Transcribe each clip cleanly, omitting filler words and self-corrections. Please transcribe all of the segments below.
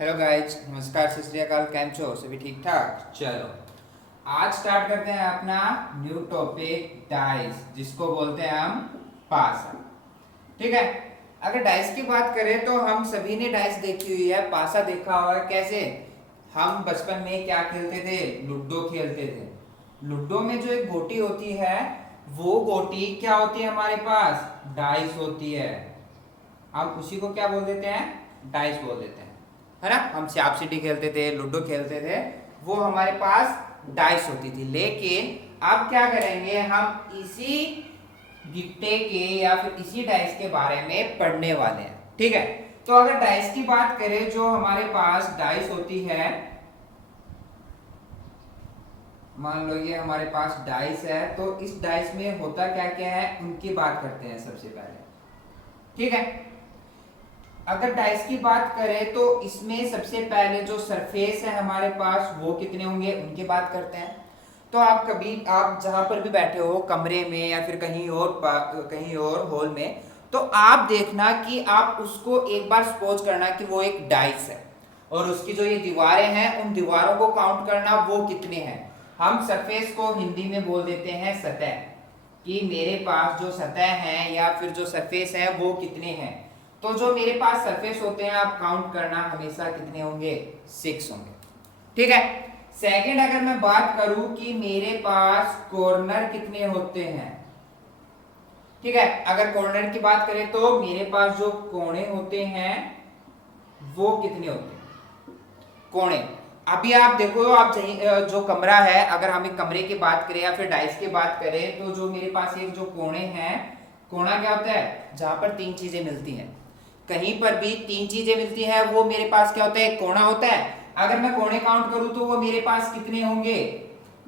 Hello guys, नमस्कार, सत श्री अकाल। कैम छो सभी? ठीक ठाक। चलो आज स्टार्ट करते हैं अपना न्यू टॉपिक डाइस, जिसको बोलते हैं हम पासा। ठीक है। अगर डाइस की बात करें तो हम सभी ने डाइस देखी हुई है, पासा देखा हुआ है। कैसे हम बचपन में क्या खेलते थे? लूडो खेलते थे। लूडो में जो एक गोटी होती है, वो गोटी क्या होती है हमारे पास? डाइस होती है। हम उसी को क्या बोल देते हैं? डाइस बोल देते हैं, है ना। हम सांप सीढ़ी खेलते थे, लूडो खेलते थे, वो हमारे पास डाइस होती थी। लेकिन अब क्या करेंगे, हम इसी गिट्टे के या फिर इसी डाइस के बारे में पढ़ने वाले हैं। ठीक है। तो अगर डाइस की बात करें, जो हमारे पास डाइस होती है, मान लो ये हमारे पास डाइस है, तो इस डाइस में होता क्या क्या है उनकी बात करते हैं सबसे पहले। ठीक है। अगर डाइस की बात करें तो इसमें सबसे पहले जो सरफेस है हमारे पास, वो कितने होंगे उनकी बात करते हैं। तो आप जहां पर भी बैठे हो, कमरे में या फिर कहीं और हॉल में, तो आप देखना कि आप उसको एक बार सपोज करना कि वो एक डाइस है, और उसकी जो ये दीवारें हैं, उन दीवारों को काउंट करना वो कितने हैं। हम सरफेस को हिंदी में बोल देते हैं सतह, कि मेरे पास जो सतह है या फिर जो सरफेस है वो कितने हैं। तो जो मेरे पास सरफेस होते हैं, आप काउंट करना हमेशा कितने होंगे? 6 होंगे। ठीक है। सेकंड, अगर मैं बात करूं कि मेरे पास कॉर्नर कितने होते हैं। ठीक है। अगर कॉर्नर की बात करें तो मेरे पास जो कोने होते हैं वो कितने होते हैं? कोने। अभी आप देखो, आप जो कमरा है, अगर हम एक कमरे की बात करें या फिर डाइस की बात करें, तो जो मेरे पास एक जो कोने हैं, कोना क्या होता है? जहां पर 3 चीजें मिलती हैं। कहीं पर भी 3 चीजें मिलती हैं, वो मेरे पास क्या होता है? कोना होता है। अगर मैं कोने काउंट करूं तो वो मेरे पास कितने होंगे?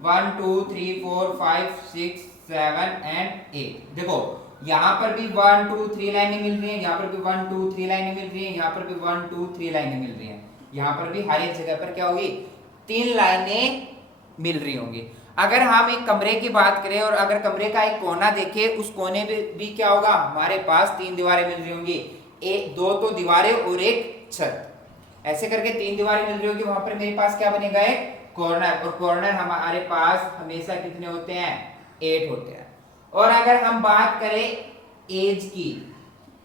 1 2 3 4 5 6 7 एंड 8। देखो यहां पर भी 1 2 3 लाइनें मिल रही हैं, यहां पर भी 1 2 3 लाइनें मिल रही हैं, यहां पर भी 1 2 3 लाइनें मिल रही हैं, यहां पर भी हर एक जगह पर क्या होगी? 3 लाइनें मिल रही होंगी। अगर हम एक कमरे की बात करें और अगर कमरे का एक कोना देखें, उस कोने में भी क्या होगा? हमारे पास 3 दीवारें मिल रही होंगी। एक दो तो दीवारें और एक छत, ऐसे करके 3 दीवारें मिल रही होगी। वहां पर मेरे पास क्या बनेगा? एक कॉर्नर। और कॉर्नर हमारे पास हमेशा कितने होते हैं? 8 होते हैं। और अगर हम बात करें एज की,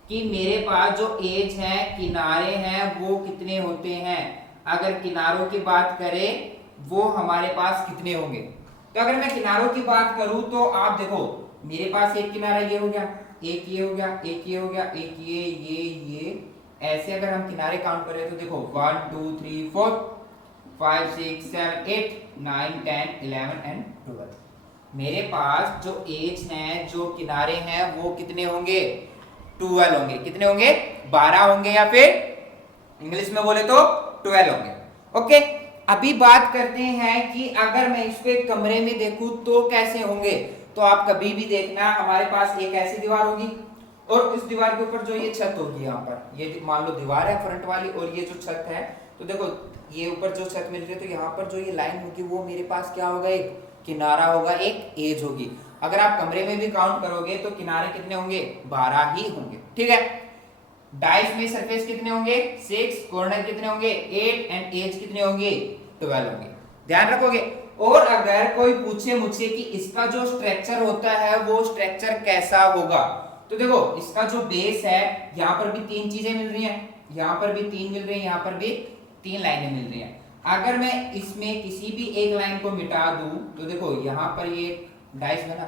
कि मेरे पास जो एज है, किनारे हैं, वो कितने होते हैं। अगर किनारों की बात करें, वो हमारे पास कितने होंगे। तो अगर मैं किनारों की बात करूं तो आप देखो, मेरे पास एक किनारा ये हो गया, एक ये हो गया, एक ये हो गया, एक ये ऐसे अगर हम किनारे काउंट करें तो देखो 1 2 3 4 5 6 7 8 9 10 11 एंड 12। मेरे पास जो एज है, जो किनारे हैं, वो कितने होंगे? 12 होंगे। कितने होंगे? 12 होंगे, या फिर इंग्लिश में बोले तो 12 होंगे। ओके। अभी बात करते हैं कि अगर मैं इसको एक कमरे में देखूं तो कैसे होंगे। तो आप कभी भी देखना, हमारे पास एक ऐसी दीवार होगी और उस दीवार के ऊपर जो ये छत होगी, यहाँ पर ये मान लो दीवार है फ्रंट वाली, और ये जो छत है, तो देखो ये ऊपर जो छत मिल रही है, तो यहाँ पर जो ये लाइन होगी, वो मेरे पास क्या होगा? एक किनारा होगा, एक एज होगी। अगर आप कमरे में भी काउंट करोगे तो किनारे कितने होंगे? 12 ही होंगे। ठीक है। डाइस में सरफेस कितने होंगे? 6, कॉर्नर कितने होंगे? 8 एंड एज कितने होंगे? 12 होंगे। ध्यान रखोगे। और अगर कोई पूछे मुझसे कि इसका जो स्ट्रक्चर होता है, वो स्ट्रक्चर कैसा होगा, तो देखो इसका जो बेस है, यहां पर भी 3 चीजें मिल रही हैं, यहां पर भी 3 मिल रही हैं, यहां पर भी 3 लाइनें मिल रही हैं। अगर मैं इसमें किसी भी एक लाइन को मिटा दूं, तो देखो यहां पर ये डाइस बना,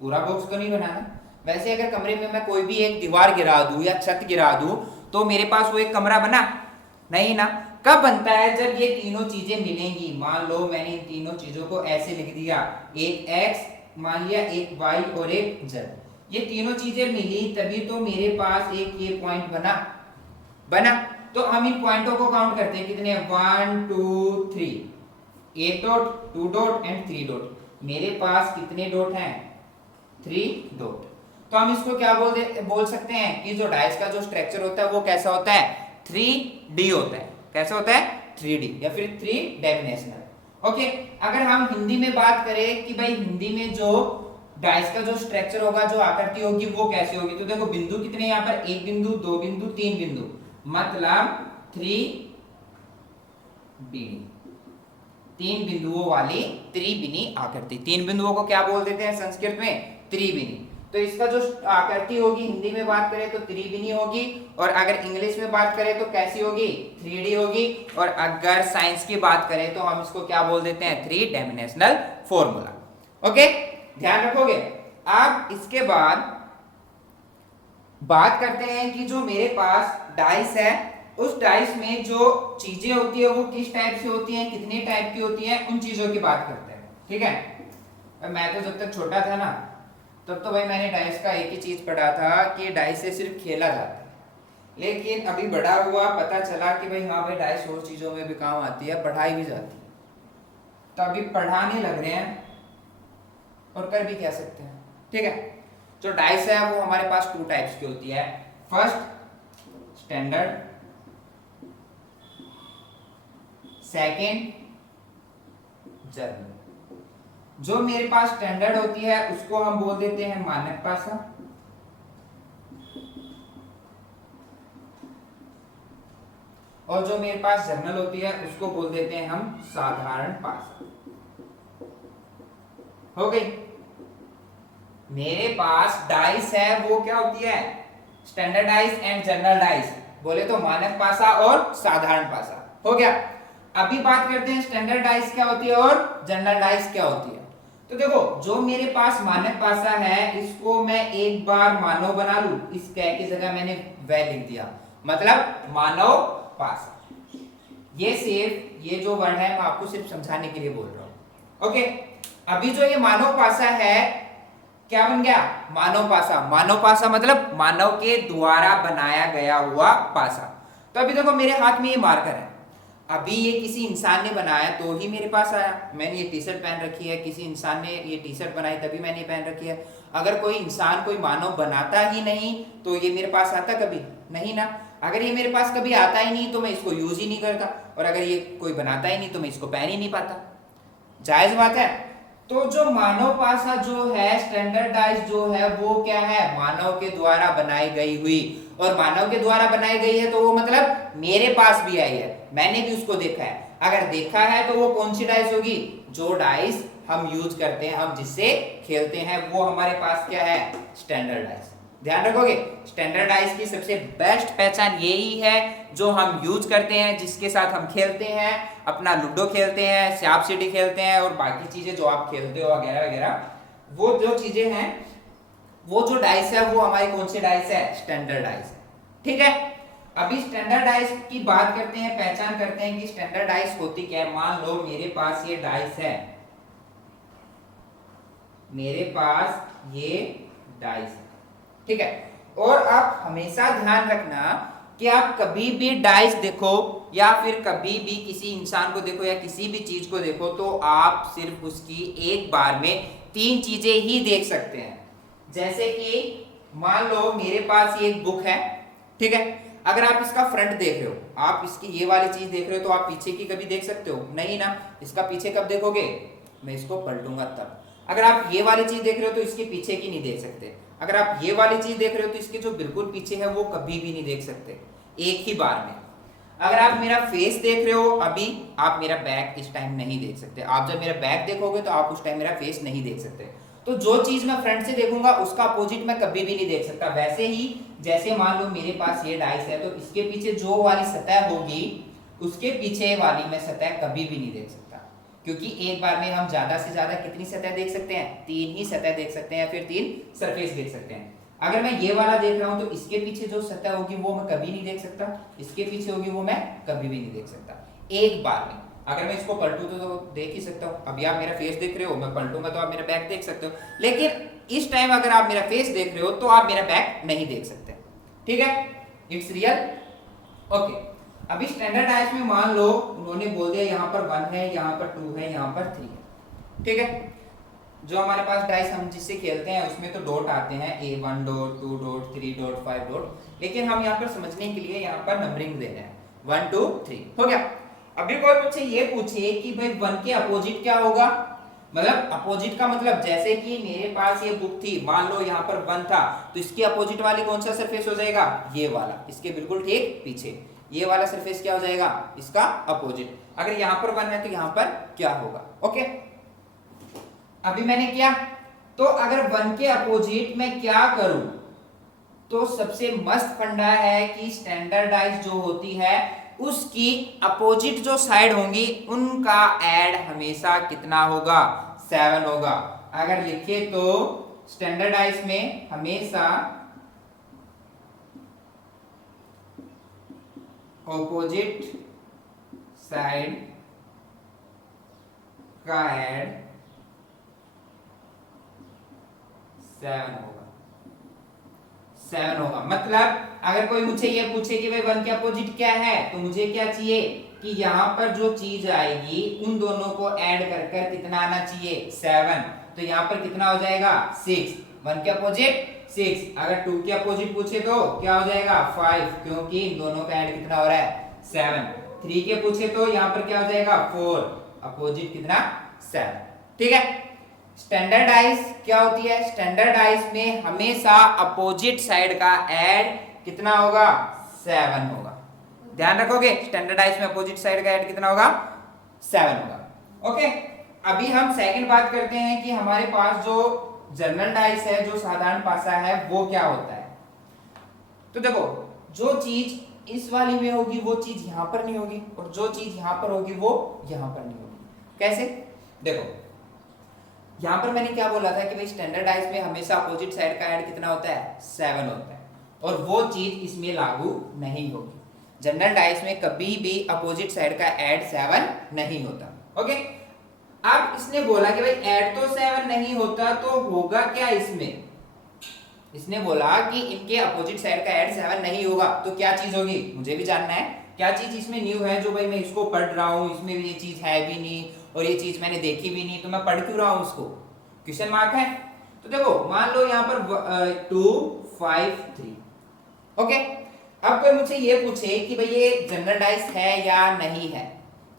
पूरा बॉक्स तो नहीं बनाना। वैसे अगर कमरे में मैं कोई भी एक दीवार गिरा दूं या छत गिरा दूं, तो मेरे पास वो एक कमरा बना? नहीं ना। कब बनता है? जब ये तीनों चीजें मिलेंगी। मान लो मैंने इन तीनों चीजों को ऐसे लिख दिया, एक x मान लिया, एक y और एक z। ये तीनों चीजें मिली तभी तो मेरे पास एक ये पॉइंट बना। तो हम इन पॉइंटों को काउंट करते हैं, कितने? 1 2 3, एक डॉट, 2 डॉट एंड 3 डॉट। मेरे पास कितने डॉट हैं? 3 डॉट। तो हम इसको क्या बोल सकते हैं कि जो डाइस का जो स्ट्रक्चर होता है वो कैसा होता है? 3D होता है। कैसा होता है? 3D या फिर 3 डायमेंशनल। ओके। अगर हम हिंदी में बात करें कि भाई हिंदी में जो डाइस का जो स्ट्रक्चर होगा, जो आकृति होगी, वो कैसी होगी, तो देखो बिंदु कितने यहाँ पर? 1 बिंदु, 2 बिंदु, 3 बिंदु, मतलब 3 बीनी, 3 बिंदुओं वाली त्रिबिनी आकृति। 3 बिंदुओं को क्या बोल देते हैं संस्कृत में? त्रिबिनी। तो इसका जो आकृति होगी हिंदी में बात करें तो त्रिबिनी होगी, और अगर इंग्लिश में बात करें तो कैसी होगी? 3D होगी। और अगर साइंस की बात करें तो हम इसको क्या बोल देते हैं? 3 डायमेंशनल फॉर्मूला। ओके, ध्यान रखोगे। अब इसके बाद बात करते हैं कि जो मेरे पास डाइस है, उस डाइस में जो चीजें होती है वो किस टाइप से होती हैं, कितने टाइप की होती हैं, उन चीजों की बात करते हैं। ठीक है, मैं तो जब तक छोटा था ना तब तो भाई मैंने डाइस का एक ही चीज पढ़ा था कि डाइस से सिर्फ खेला जाता है, लेकिन अभी बड़ा हुआ पता चला कि भाई हाँ भाई डाइस और चीजों में भी काम आती है, पढ़ाई भी जाती है। तो अभी पढ़ाने लग रहे हैं और कर भी क्या सकते हैं। ठीक है, जो डाइस है वो हमारे पास 2 टाइप्स की होती है। First standard, second journal. जो मेरे पास स्टैंडर्ड होती है उसको हम बोल देते हैं मानक पासा, और जो मेरे पास जर्नल होती है उसको बोल देते हैं हम साधारण पासा। हो गई। मेरे पास डाइस है वो क्या होती है? Standard dice and general dice. बोले तो मानक पासा और साधारण पासा। हो गया। अभी बात करते हैं स्टैंडर्ड डाइस क्या होती है और जनरल डाइस क्या होती है। तो देखो, जो मेरे पास मानक पासा है इसको मैं एक बार मानव बना लूं, इस कै की जगह मैंने वह लिख दिया, मतलब मानव पासा। ये सिर्फ ये जो वर्ड है मैं आपको सिर्फ समझाने के लिए बोल रहा हूं। ओके, अभी जो ये मानव पासा है क्या बन गया? मानव पासा। मानव पासा मतलब मानव के द्वारा बनाया गया हुआ पासा। तो अभी देखो मेरे हाथ में ये मार्कर है, अभी ये किसी इंसान ने बनाया तो ही मेरे पास आया। मैंने ये टी शर्ट पहन रखी है, किसी इंसान ने ये टी शर्ट बनाई तभी मैंने ये पहन रखी है। अगर कोई इंसान कोई मानव बनाता ही नहीं तो ये मेरे पास आता कभी नहीं ना। अगर ये मेरे पास कभी आता ही नहीं तो मैं इसको यूज ही नहीं करता, और अगर ये कोई बनाता ही नहीं तो मैं इसको पहन ही नहीं पाता। जायज बात है। तो जो मानव पासा जो है, स्टैंडर्डाइज जो है, वो क्या है? मानव के द्वारा बनाई गई हुई। और मानव के द्वारा बनाई गई है तो वो मतलब मेरे पास भी आई है, मैंने भी उसको देखा है। अगर देखा है तो वो कौन सी डाइस होगी? जो डाइस हम यूज करते हैं, हम जिससे खेलते हैं, वो हमारे पास क्या है? Standard dice. ध्यान रखोगे, स्टैंडर्ड डाइस की सबसे बेस्ट पहचान यही है जो हम यूज करते हैं, जिसके साथ हम खेलते हैं, अपना लूडो खेलते हैं, सांप सीढ़ी खेलते हैं और बाकी चीजें जो आप खेलते हो वगैरह वगैरह, वो जो चीजें हैं, वो जो डाइस है वो हमारी कौन सी डाइस है? स्टैंडर्ड डाइस है। ठीक है, अभी स्टैंडर्ड डाइस की बात करते हैं, पहचान करते हैं कि स्टैंडर्ड डाइस होती क्या है। मान लो मेरे पास ये डाइस है, मेरे पास ये डाइस है, ठीक है। और आप हमेशा ध्यान रखना कि आप कभी भी डाइस देखो या फिर कभी भी किसी इंसान को देखो या किसी भी चीज को देखो तो आप सिर्फ उसकी एक बार में 3 चीजें ही देख सकते हैं। जैसे कि मान लो मेरे पास ये एक बुक है, ठीक है। अगर आप इसका फ्रंट देख रहे हो, आप इसकी ये वाली चीज देख रहे हो, तो आप पीछे की कभी देख सकते हो? नहीं ना। इसका पीछे कब देखोगे? मैं इसको पलटूंगा तब। अगर आप ये वाली चीज देख रहे हो तो इसके पीछे की नहीं देख सकते। अगर आप ये वाली चीज देख रहे हो तो इसके जो बिल्कुल पीछे है वो कभी भी नहीं देख सकते, एक ही बार में। अगर आप मेरा फेस देख रहे हो अभी, आप मेरा बैक इस टाइम नहीं देख सकते। आप जब मेरा बैक देखोगे तो आप उस टाइम मेरा फेस नहीं देख सकते। तो जो चीज मैं फ्रंट से देखूंगा उसका अपोजिट मैं कभी भी नहीं देख सकता। वैसे ही जैसे मान लो मेरे पास ये डाइस है, तो इसके पीछे जो वाली सतह होगी उसके पीछे वाली मैं सतह कभी भी नहीं देख सकता, क्योंकि एक बार में हम ज्यादा से ज्यादा कितनी सतह देख सकते हैं? 3 ही सतह देख सकते हैं, या फिर 3 सरफेस देख सकते हैं। अगर मैं ये वाला देख रहा हूं तो इसके पीछे जो सतह होगी वो मैं कभी नहीं देख सकता, इसके पीछे होगी वो मैं कभी भी नहीं देख सकता, एक बार में। अगर मैं इसको पलटूं तो देख ही सकता हूं। अभी आप मेरा फेस देख रहे हो, मैं पलटूंगा तो आप मेरा बैक देख सकते हो, लेकिन इस टाइम अगर आप मेरा फेस देख रहे हो तो आप मेरा बैक नहीं देख सकते। ठीक है, इट्स रियल। ओके, अभी स्टैंडर्ड डाइस में मान लो उन्होंने बोल दिया यहाँ पर 1 है, यहाँ पर 2 है, यहाँ पर 3 है, ठीक है। जो हमारे पास डाइस हम जिससे खेलते हैं उसमें तो डॉट आते हैं, A1 dot, 2 dot, 3 dot, 5 dot, लेकिन हम यहाँ पर समझने के लिए यहाँ पर नंबरिंग दे रहे हैं 1 2 3। हो गया। अभी कोई मुझसे ये पूछे कि भाई 1 के अपोजिट क्या होगा, मतलब अपोजिट का मतलब जैसे कि मेरे पास ये बुक थी, मान लो यहाँ पर 1 था, तो इसके अपोजिट वाली कौन सा सरफेस हो जाएगा? ये वाला, इसके बिल्कुल ठीक पीछे। ये वाला सरफेस क्या हो जाएगा, इसका अपोजिट। अगर यहाँ पर 1 है तो यहाँ पर क्या होगा। ओके, अभी मैंने किया, तो अगर 1 के अपोजिट मैं क्या करूं, तो सबसे मस्त फंडा है कि स्टैंडर्डाइज जो होती है उसकी अपोजिट जो साइड होंगी उनका ऐड हमेशा कितना होगा, 7 होगा। अगर लिखे तो स्टैंडर्डाइज में हमेशा ऑपोजिट साइड का ऐड 7 होगा। मतलब अगर कोई मुझे ये पूछे कि भाई 1 के अपोजिट क्या है, तो मुझे क्या चाहिए कि यहाँ पर जो चीज आएगी उन दोनों को ऐड कर कर कितना आना चाहिए, 7। तो यहाँ पर कितना हो जाएगा, 6। 1 के अपोजिट 6। अगर 2 के अपोजिट पूछे तो क्या हो जाएगा, 5, क्योंकि इन दोनों का ऐड कितना हो रहा है, 7। 3 के पूछे तो यहाँ पर क्या हो जाएगा, 4, अपोजिट कितना, 7। ठीक है। स्टैंडर्डाइज क्या होती है, स्टैंडर्डाइज में हमेशा अपोजिट साइड का ऐड कितना होगा, 7 होगा। ध्यान रखोगे, स्टैंडर्डाइज में अपोजिट साइड का ऐड कितना होगा, 7 होगा। ओके, अभी हम सेकंड बात करते हैं कि हमारे पास जो जनरल डाइस है, जो साधारण पासा है, वो क्या होता है। तो देखो, जो चीज इस वाली में होगी वो चीज यहां पर नहीं होगी, और जो चीज यहां पर होगी वो यहां पर नहीं होगी। कैसे, देखो यहां पर मैंने क्या बोला था कि भाई स्टैंडर्डाइज में हमेशा अपोजिट साइड का ऐड कितना होता है, 7 होता है, और वो चीज इसमें लागू नहीं होगी। जनरल डाइस में कभी भी अपोजिट साइड का ऐड 7 नहीं होता। ओके, अब इसने बोला कि भाई ऐड तो 7 नहीं होता, तो होगा क्या इसमें, इसने बोला कि इनके अपोजिट साइड का ऐड 7 नहीं होगा, तो क्या चीज होगी, मुझे भी जानना है क्या चीज इसमें न्यू है, जो भाई मैं इसको पढ़ रहा हूं, इसमें भी ये चीज है भी नहीं और ये चीज मैंने देखी भी नहीं, तो मैं पढ़ क्यों रहा हूं उसको, क्वेश्चन मार्क है। तो देखो मान लो यहाँ पर 2 5 3। ओके, अब कोई मुझे ये पूछे कि भाई ये जनरल डाइस है या नहीं है,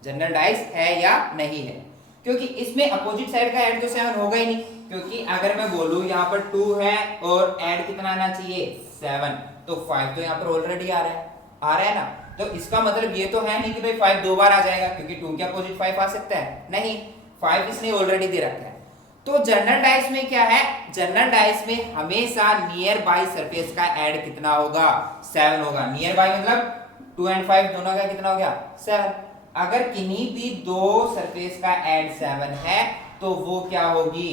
जनरल डाइस है या नहीं है, क्योंकि इसमें अपोजिट साइड का ऐड तो 7 होगा ही नहीं, क्योंकि अगर मैं बोलूं यहाँ पर 2 है और ऐड कितना आना चाहिए, 7, तो 5 तो यहाँ पर ऑलरेडी आ रहा है ना, तो इसका मतलब ये तो है नहीं कि भाई 5 दो बार आ जाएगा, क्योंकि 2 के अपोजिट 5 आ सकता है, नहीं, 5 इसने ऑलरेडी दे रखा है। तो जनरल डाइस में क्या है, जनरल डाइस में हमेशा नियर बाय सरफेस का ऐड कितना होगा, 7 होगा। नियर बाय मतलब 2 और 5 दोनों का कितना हो गया, 7। अगर किन्हीं भी दो सरफेस का ऐड 7 है तो वो क्या होगी,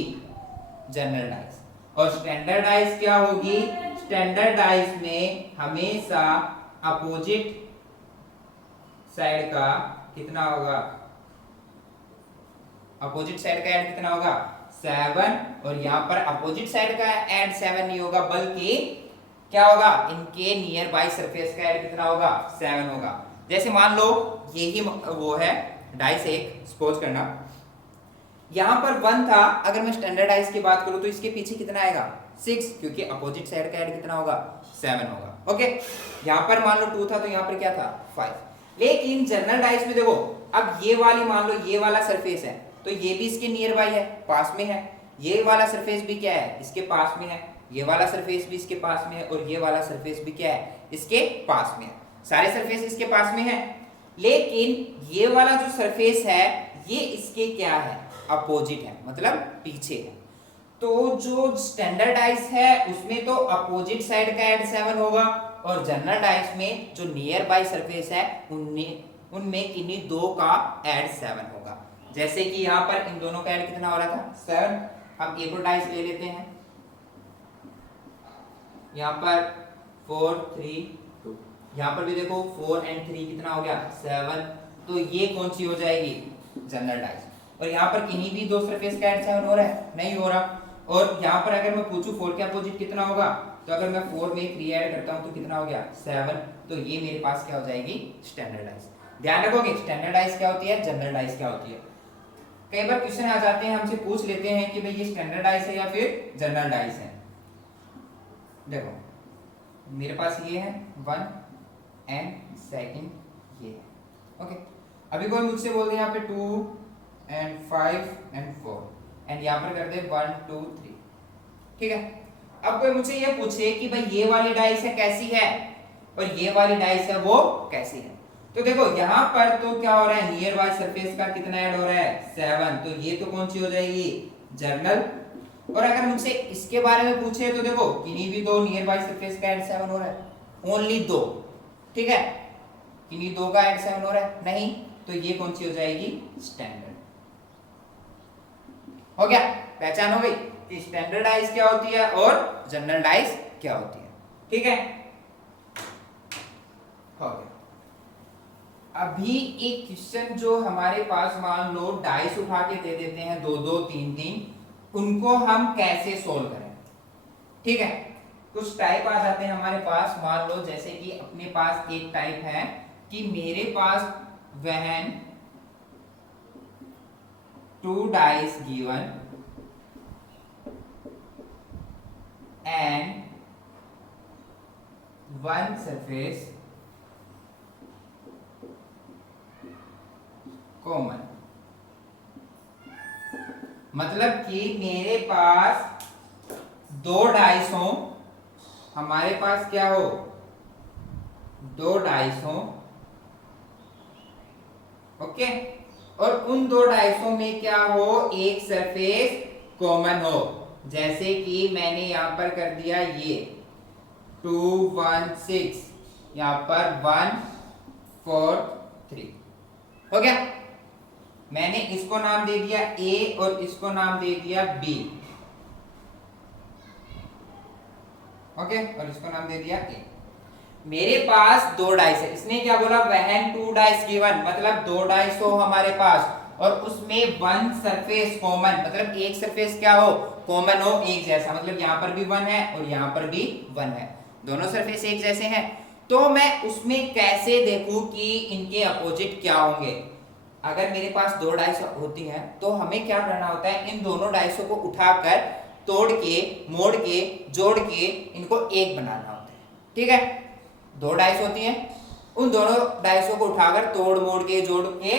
जनरल डाइस। और स्टैंडर्ड डाइस क्या होगी, स्टैंडर्ड डाइस में हमेशा अपोजिट साइड का कितना होगा, अपोजिट साइड का ऐड कितना होगा, 7। और यहां पर अपोजिट साइड का ऐड 7 नहीं होगा, बल्कि क्या होगा, इनके नियर बाय सरफेस का ऐड कितना होगा, 7 होगा। जैसे मान लो यही वो है डाइस एक, सपोज करना यहां पर 1 था, अगर मैं स्टैंडर्डाइज की बात करूं तो इसके पीछे कितना आएगा, 6, क्योंकि अपोजिट साइड का ऐड कितना होगा, 7 होगा। ओके, यहां पर मान लो 2 था तो यहां पर क्या था, 5। लेकिन जनरल डाइस में देखो, अब ये वाली मान लो ये वाला सरफेस है, तो ये भी इसके नियर बाय है, पास में है, ये वाला सरफेस भी क्या है, इसके पास में है, ये वाला सरफेस भी इसके पास में है, और ये वाला सरफेस भी क्या है, इसके पास में है, सारे सरफेस इसके पास में है। लेकिन ये वाला जो सरफेस है ये इसके क्या है, अपोजिट है, मतलब पीछे है। तो जो स्टैंडर्डाइज है उसमें तो अपोजिट साइड का ऐड 7 होगा, और जनरल डाइस में जो नियर बाय सरफेस है उनमें किन्हीं दो का ऐड 7 होगा। जैसे कि यहाँ पर इन दोनों का ऐड कितना हो रहा था, 7। अब एक और डाइस ले लेते हैं, यहाँ पर 4 3 2, यहाँ पर भी देखो 4 और 3 कितना हो गया, 7। तो ये कौन सी हो जाएगी, जनरल डाइस। और यहाँ पर किन्हीं भी दो सरफेस का ऐड 7 हो रहा है, नहीं हो रहा। और यहाँ पर अगर मैं पूछूं 4 के अपोजिट कितना होगा, तो अगर मैं 4 में 3 ऐड करता हूं तो कितना हो गया, 7। तो ये मेरे पास क्या हो जाएगी, स्टैंडर्डाइज। ध्यान रखोगे, स्टैंडर्डाइज क्या होती है, जनरलाइज क्या होती है। कई बार क्वेश्चन आ जाते हैं, हमसे पूछ लेते हैं कि भाई ये स्टैंडर्डाइज है या फिर जनरलाइज है। देखो मेरे पास ये है 1 एंड सेकंड ये है। ओके, अभी कोई मुझसे बोल दे यहाँ पे 2 एंड 5 एंड 4 एंड यहाँ पर कर दे 1 2 3, ठीक है। अब कोई मुझसे ये पूछे कि भाई ये वाली डाइस है कैसी है और ये वाली डाइस है वो कैसी है, तो देखो यहाँ पर तो क्या हो रहा है, नियर बाय सरफेस का कितना ऐड हो रहा है 7, तो ये तो कौन सी हो जाएगी जर्नल। और अगर मुझसे इसके बारे में पूछे तो देखो किन्हीं भी दो नियर बाय सरफेस का ऐड 7 हो रहा है, ओनली दो, ठीक है, किन्हीं दो का ऐड 7 हो रहा है नहीं, तो ये कौन सी हो जाएगी स्टैंडर्ड। हो गया, पहचान हो गई कि स्टैंडर्डाइज क्या होती है और जनरलाइज क्या होती है, ठीक है, हो गया। अभी एक क्वेश्चन जो हमारे पास मान लो डाइस उठा के दे देते हैं 2 2 3 3, उनको हम कैसे सोल्व करें, ठीक है। कुछ टाइप आ जाते हैं हमारे पास, मान लो जैसे कि अपने पास एक टाइप है कि मेरे पास when 2 dice given and 1 surface common, मतलब कि मेरे पास 2 डाइस हो, हमारे पास क्या हो 2 डाइस हो, ओके, और उन 2 डाइसों में क्या हो एक सरफेस कॉमन हो, जैसे कि मैंने यहां पर कर दिया ये 2 1 6, यहां पर 1 4 3, हो गया। मैंने इसको नाम दे दिया A और इसको नाम दे दिया B, ओके, और इसको नाम दे दिया A। मेरे पास 2 डाइस है, इसने क्या बोला व्हेन 2 डाइस गिवन, मतलब 2 डाइस हो हमारे पास और उसमें 1 सरफेस कॉमन, मतलब एक सरफेस क्या हो कॉमन हो एक जैसा, मतलब यहाँ पर भी 1 है और यहाँ पर भी 1 है, दोनों सरफेस एक जैसे हैं, तो मैं उसमें कैसे देखूं कि इनके अपोजिट क्या होंगे। अगर मेरे पास 2 डाइस होती हैं तो हमें क्या करना होता है, इन दोनों डाइसों को उठाकर तोड़ के मोड़ के जोड़ के इनको एक बनाना होता है, ठीक है। 2 डाइस होती हैं, उन दोनों डाइसों को उठाकर तोड़ मोड़ के जोड़ के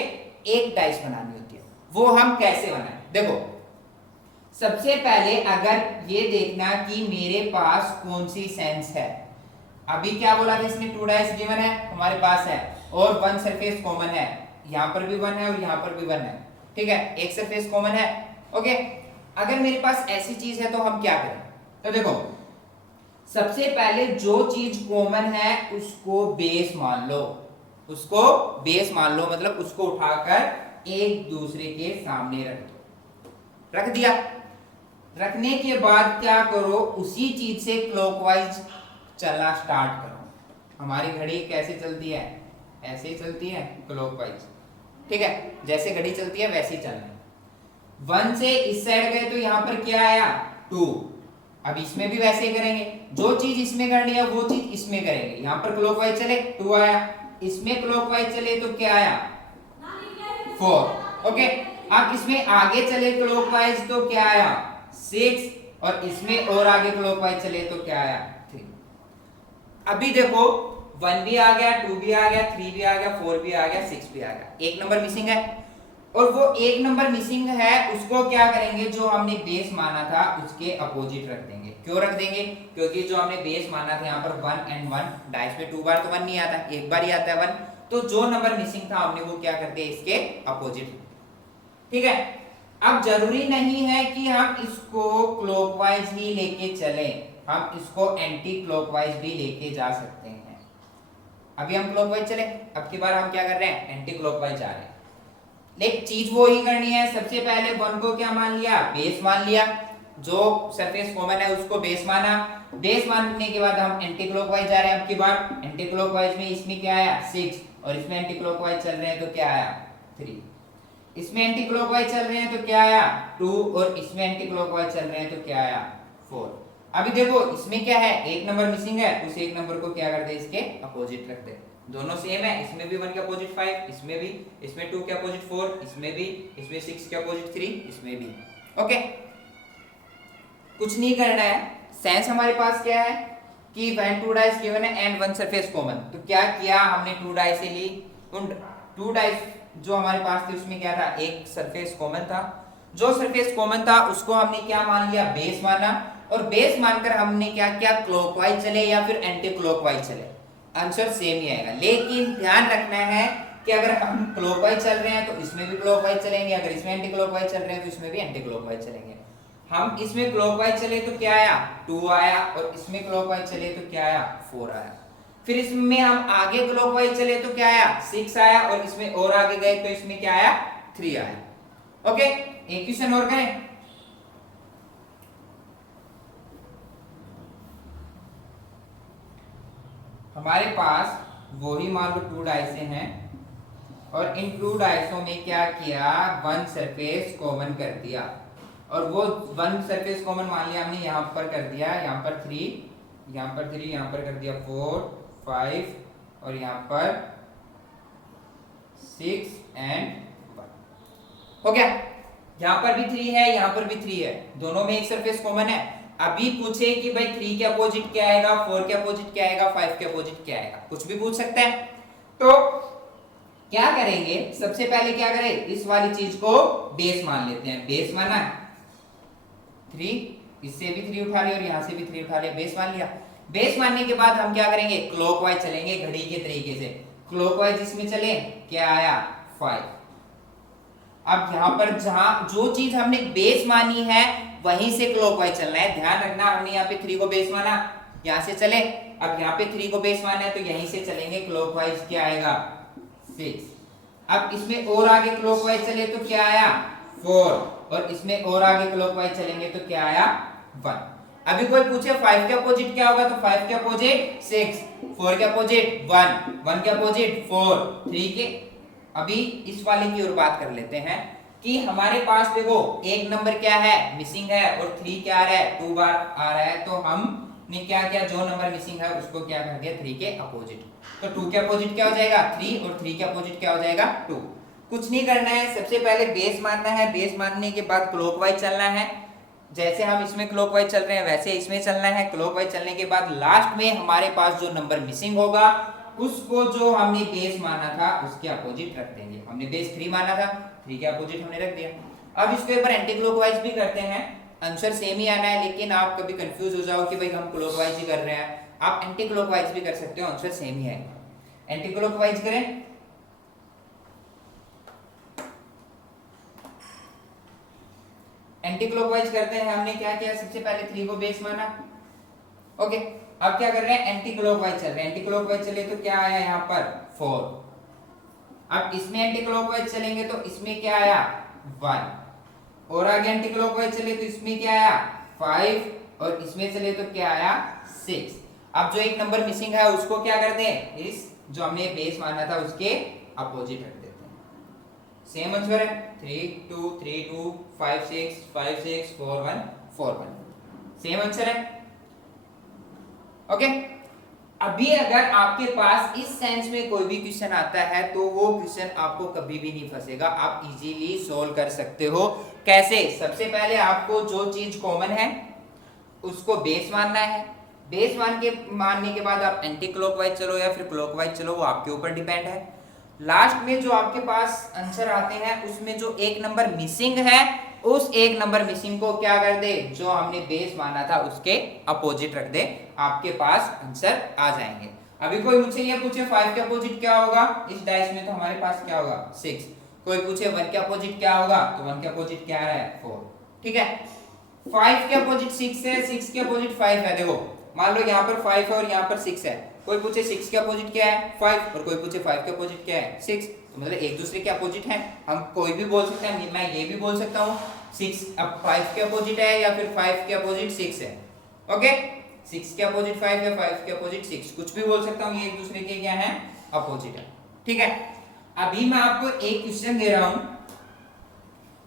एक डाइस बनानी होती है, वो हम कैसे बनाएं। देखो सबसे पहले अगर ये देखना कि मेरे पास कौन सी सेंस है, अभी क्या बोला था इसने 2 डाइस गिवन है हमारे पास है और 1 सरफेस कॉमन है, यहां पर भी 1 है और यहां पर भी 1 है, ठीक है, एक सरफेस कॉमन है, ओके। अगर मेरे पास ऐसी चीज है तो हम क्या करें, तो देखो सबसे पहले जो चीज कॉमन है उसको बेस मान लो, उसको बेस मान लो, मतलब उसको उठाकर एक दूसरे के सामने रख दो, रख दिया, रखने के बाद क्या करो उसी चीज से क्लॉकवाइज चलना स्टार्ट करो। हमारी घड़ी कैसे चलती है, ऐसे ही चलती है क्लॉकवाइज, ठीक है, जैसे घड़ी चलती है वैसे ही चलना है। 1 से इस साइड गए तो यहां पर क्या आया 2, अब इसमें भी वैसे ही करेंगे, जो चीज इसमें करनी है वो चीज इसमें करेंगे, यहां पर क्लॉकवाइज चले 2 आया, इसमें क्लॉकवाइज चले तो क्या आया 4, ओके। अब इसमें आगे चले क्लॉकवाइज तो क्या आया 6, और इसमें और आगे क्लॉकवाइज चले तो क्या आया 3। अभी देखो 1 भी आ गया, 2 भी आ गया, 3 भी आ गया, 4 भी आ गया, 6 भी आ गया, एक नंबर मिसिंग है, और वो एक नंबर मिसिंग है उसको क्या करेंगे, जो हमने बेस माना था उसके अपोजिट रख देंगे। क्यों रख देंगे, क्योंकि जो हमने बेस माना था यहाँ पर 1 and 1, डाइस में 2 बार तो 1 नहीं आता, एक बार ही आता है 1, तो जो नंबर मिसिंग था हमने वो क्या कर दिया इसके अपोजिट, ठीक है। अब जरूरी नहीं है कि हम इसको क्लॉकवाइज ही लेके चलें, हम इसको एंटी क्लॉकवाइज भी लेके जा सकते हैं। अभी हम क्लॉकवाइज चले, अब की बार हम क्या कर रहे हैं एंटी क्लॉकवाइज जा रहे हैं, लेकिन चीज वो ही करनी है। सबसे पहले 1 को क्या मान लिया बेस मान लिया, जो सरफेस कॉमन है उसको बेस माना, बेस मानने के बाद हम एंटी क्लॉकवाइज जा रहे हैं। अब की बार एंटी क्लॉकवाइज में इसमें क्या आया 6, और इसमें एंटी क्लॉकवाइज चल रहे हैं तो क्या आया 3, इसमें एंटी क्लॉकवाइज चल रहे हैं तो क्या आया 2, और इसमें एंटी क्लॉकवाइज चल रहे हैं तो क्या आया 4। अभी देखो इसमें क्या है एक नंबर मिसिंग है, उस एक नंबर को क्या कर दे इसके अपोजिट रख दे, दोनों सेम है, इसमें भी 1 के अपोजिट 5, इसमें भी, इसमें 2 के अपोजिट 4, इसमें भी, इसमें 6 के अपोजिट 3, इसमें भी, ओके। कुछ नहीं करना है, सेंस हमारे पास क्या है कि व्हेन 2 डाइस गिवन है एंड 1 सरफेस कॉमन, तो क्या किया हमने 2 डाइस से ली, उन 2 डाइस जो हमारे पास थे उसमें क्या था एक सरफेस कॉमन था, जो सरफेस कॉमन था उसको हमने क्या मान लिया बेस माना, और बेस मानकर हमने क्या किया क्लॉकवाइज चले या फिर एंटी क्लॉकवाइज चले। आंसर सेम ही आएगा। लेकिन ध्यान रखना है कि अगर हम क्लॉकवाइज चल रहे हैं तो इसमें भी क्लॉकवाइज चलेंगे, अगर इसमें एंटी क्लॉकवाइज चल रहे हैं तो इसमें भी एंटी क्लॉकवाइज चलेंगे। हम इसमें क्लॉकवाइज चले तो क्या आया 2 आया, और इसमें क्लॉकवाइज चले तो क्या आया 4 आया। फिर इसमें हम आगे क्लॉकवाइज चले तो क्या आया 6 आया, और इसमें और आगे गए तो इसमें क्या आया 3 आया। ओके, एक क्वेश्चन और करें। हमारे पास वही मान लो 2 डाइसें हैं, और इन 2 डाइसों में क्या किया, 1 सरफेस कॉमन कर दिया, और वो 1 सरफेस कॉमन मान लिया हमने, यहां पर कर दिया, यहां पर 3, यहां पर 3, यहां पर कर दिया 4 5, और यहां पर 6 एंड 1 हो गया। यहां पर भी 3 है, यहां पर भी 3 है, दोनों में एक सरफेस कॉमन है। अभी पूछे कि भाई 3 के अपोजिट क्या आएगा, 4 के अपोजिट क्या आएगा, 5 के अपोजिट क्या आएगा, कुछ भी पूछ सकते हैं। तो क्या करेंगे, सबसे पहले क्या करें, इस वाली चीज को बेस मान लेते हैं। बेस माना 3, इससे भी 3 उठा लिया और यहां से भी 3 उठा लिया, बेस मान लिया। बेस मानने के बाद हम क्या करेंगे, क्लॉकवाइज चलेंगे घड़ी के तरीके से। क्लॉकवाइज इसमें चले, क्या आया 5। अब यहां पर जहां जो चीज हमने बेस मानी है वहीं से क्लॉकवाइज चलना है। ध्यान रखना, हमने यहाँ पे 3 को बेस माना, यहां से चले। अब यहाँ पे 3 को बेस माना है तो यहीं से चलेंगे, क्लॉकवाइज क्या आएगा 6। अब इसमें और आगे क्लॉकवाइज चले तो क्या आया 4, और इसमें और आगे क्लॉकवाइज चलेंगे तो क्या आया 1। अभी कोई पूछे 5 के अपोजिट क्या होगा, तो 5 के अपोजिट 6, 4 के अपोजिट 1, 1 के अपोजिट 4, 3 के। अभी इस वाले की और बात कर लेते हैं कि हमारे पास देखो एक नंबर क्या है मिसिंग है, और 3 क्या आ रहा है 2 बार आ रहा है, तो हमने क्या किया, जो नंबर मिसिंग है उसको क्या कर दिया 3 के अपोजिट। तो 2 के अपोजिट क्या हो जाएगा 3, और 3 के अपोजिट क्या हो जाएगा 2। कुछ नहीं करना है, सबसे पहले बेस मानना है, बेस मानने के बाद क्लॉकवाइज चलना है। जैसे हम इसमें क्लॉकवाइज चल रहे हैं वैसे इसमें चलना है। क्लॉकवाइज चलने के बाद लास्ट में हमारे पास जो नंबर मिसिंग होगा उसको जो हमने बेस माना था उसके अपोजिट रख देंगे। हमने बेस 3 माना था, 3 के अपोजिट हमने रख दिया। अब इसको एक बार एंटी क्लॉकवाइज भी करते हैं, आंसर सेम ही आना है। लेकिन आप कभी कंफ्यूज हो जाओ कि भाई हम क्लॉकवाइज ही कर रहे हैं, आप एंटी क्लॉकवाइज भी कर सकते हो, आंसर सेम ही आएगा। एंटी क्लॉकवाइज करें, एंटी क्लॉकवाइज करते हैं। हमने क्या किया, सबसे पहले 3 को बेस माना। ओके, अब क्या कर रहे हैं, एंटी क्लॉकवाइज चल रहे हैं। एंटी क्लॉकवाइज चले तो क्या आया यहाँ पर 4। अब इसमें एंटी क्लॉकवाइज चलेंगे तो इसमें क्या आया 1, और आगे एंटी क्लॉकवाइज चले तो इसमें क्या आया 5, और इसमें चले तो क्या आया 6। अब जो एक नंबर मिसिंग है उसको क्या कर दें, इस जो हमने बेस माना था उसके अपोजिट रख देते हैं। सेम आंसर है 3 2 3 2 5 6 5 6 4 1 4 1, सेम आंसर है। ओके, अभी अगर आपके पास इस सेंस में कोई भी क्वेश्चन आता है तो वो क्वेश्चन आपको कभी भी नहीं फंसेगा, आप इजीली सॉल्व कर सकते हो। कैसे, सबसे पहले आपको जो चीज कॉमन है उसको बेस मानना है। बेस मानने के बाद आप एंटी क्लॉकवाइज चलो या फिर क्लॉकवाइज चलो, वो आपके ऊपर डिपेंड है। लास्ट में जो आपके पास आंसर आते हैं उसमें जो एक नंबर मिसिंग है उस एक नंबर मिसिंग को क्या कर दे, जो हमने बेस माना था उसके अपोजिट रख दे, आपके पास आंसर आ जाएंगे। अभी कोई मुझसे ये पूछे 5 के अपोजिट क्या होगा, इस डाइस में तो हमारे पास क्या होगा 6। कोई पूछे 1 के अपोजिट क्या होगा, तो 1 के अपोजिट क्या आ रहा है 4। ठीक है, 5 के अपोजिट 6 है, 6 के अपोजिट 5 है। देखो मान लो यहाँ पर 5 है और यहाँ पर 6 है। कोई पूछे 6 के अपोजिट क्या है 5, और कोई पूछे 5 के अपोजिट क्या है 6, तो मतलब एक दूसरे के अपोजिट हैं। हम कोई भी बोल सकते हैं, मैं ये भी बोल सकता हूँ 6 अब 5 के अपोजिट है, या फिर 5 के अपोजिट 6 है। ओके, 6 के अपोजिट 5 है, 5 के अपोजिट 6, कुछ भी बोल सकता हूँ, ये एक दूसरे के क्या है अपोजिट है। ठीक है, अभी मैं आपको एक क्वेश्चन दे रहा हूं,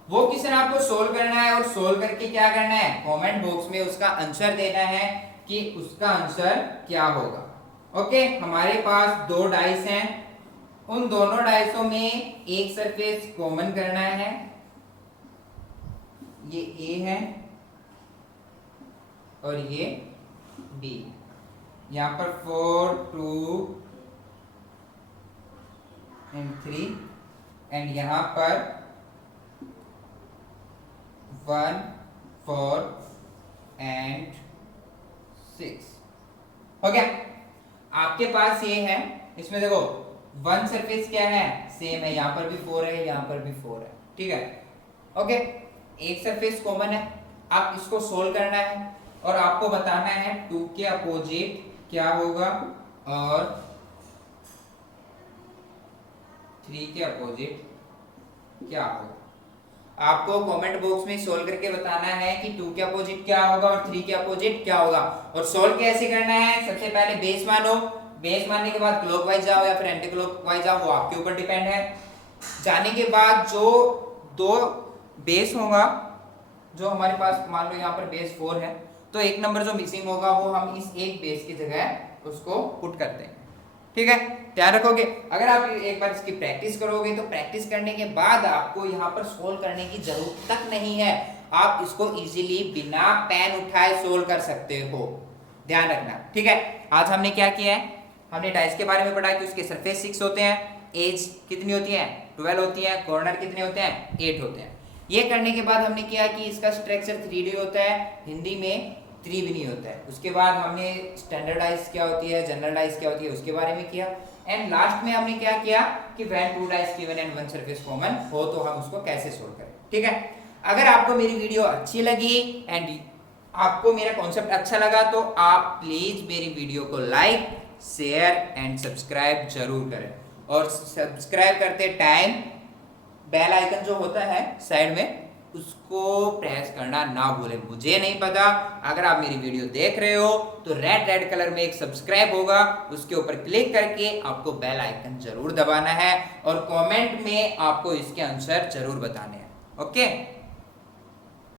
वो क्वेश्चन आपको सोल्व करना है, और सोल्व करके क्या करना है, कमेंट बॉक्स में उसका आंसर देना है कि उसका आंसर क्या होगा। ओके, हमारे पास 2 डाइस हैं, उन दोनों डाइसों में एक सरफेस कॉमन करना है। ये A है और ये B। यहां पर 4 2 एंड 3, एंड यहां पर 1 4 एंड 6 हो गया। आपके पास ये है, इसमें देखो वन सरफेस क्या है, सेम है, यहाँ पर भी 4 है, यहाँ पर भी 4 है, ठीक है। ओके, एक सरफेस कॉमन है, अब इसको सोल्व करना है और आपको बताना है 2 के अपोजिट क्या होगा और 3 के अपोजिट क्या होगा। आपको कमेंट बॉक्स में सोल्व करके बताना है कि 2 के अपोजिट क्या होगा और 3 के अपोजिट क्या होगा। और सोल्व कैसे करना है, सबसे पहले बेस मानो, बेस मानने के बाद क्लॉकवाइज जाओ या फिर एंटी क्लॉकवाइज जाओ, वो आपके ऊपर डिपेंड है। जाने के बाद जो दो बेस होगा, जो हमारे पास मान लो यहाँ पर बेस 4 है, तो एक नंबर जो मिसिंग होगा वो हम इस एक बेस की जगह उसको पुट करते हैं, ठीक है। ध्यान रखोगे, अगर आप एक बार इसकी प्रैक्टिस करोगे तो प्रैक्टिस करने के बाद आपको यहाँ पर सोल्व करने की जरूरत तक नहीं है, आप इसको इजीली बिना पेन उठाए सोल्व कर सकते हो, ध्यान रखना, ठीक है। आज हमने क्या किया है, हमने डाइस के बारे में पढ़ा कि उसके सरफेस 6 होते हैं, एज कितनी होती है 12 होती है, कॉर्नर कितने होते हैं 8 होते हैं। ये करने के बाद हमने किया कि इसका स्ट्रक्चर 3D होता है, हिंदी में त्रिविनी होता है। उसके बाद हमने स्टैंडर्डाइज क्या होती है, जनरलाइज क्या होती है, उसके बारे में किया। एंड लास्ट में हमने क्या किया कि when 2 dice given and 1 surface common हो तो हम उसको कैसे सोल्व करें, ठीक है। अगर आपको मेरी वीडियो अच्छी लगी एंड आपको मेरा कॉन्सेप्ट अच्छा लगा तो आप प्लीज मेरी वीडियो को लाइक, शेयर एंड सब्सक्राइब जरूर करें। और सब्सक्राइब करते टाइम बेल आइकन जो होता है साइड में, उसको प्रेस करना ना भूलें। मुझे नहीं पता, अगर आप मेरी वीडियो देख रहे हो तो रेड कलर में एक सब्सक्राइब होगा, उसके ऊपर क्लिक करके आपको बेल आइकन जरूर दबाना है और कमेंट में आपको इसके आंसर जरूर बताने हैं। ओके।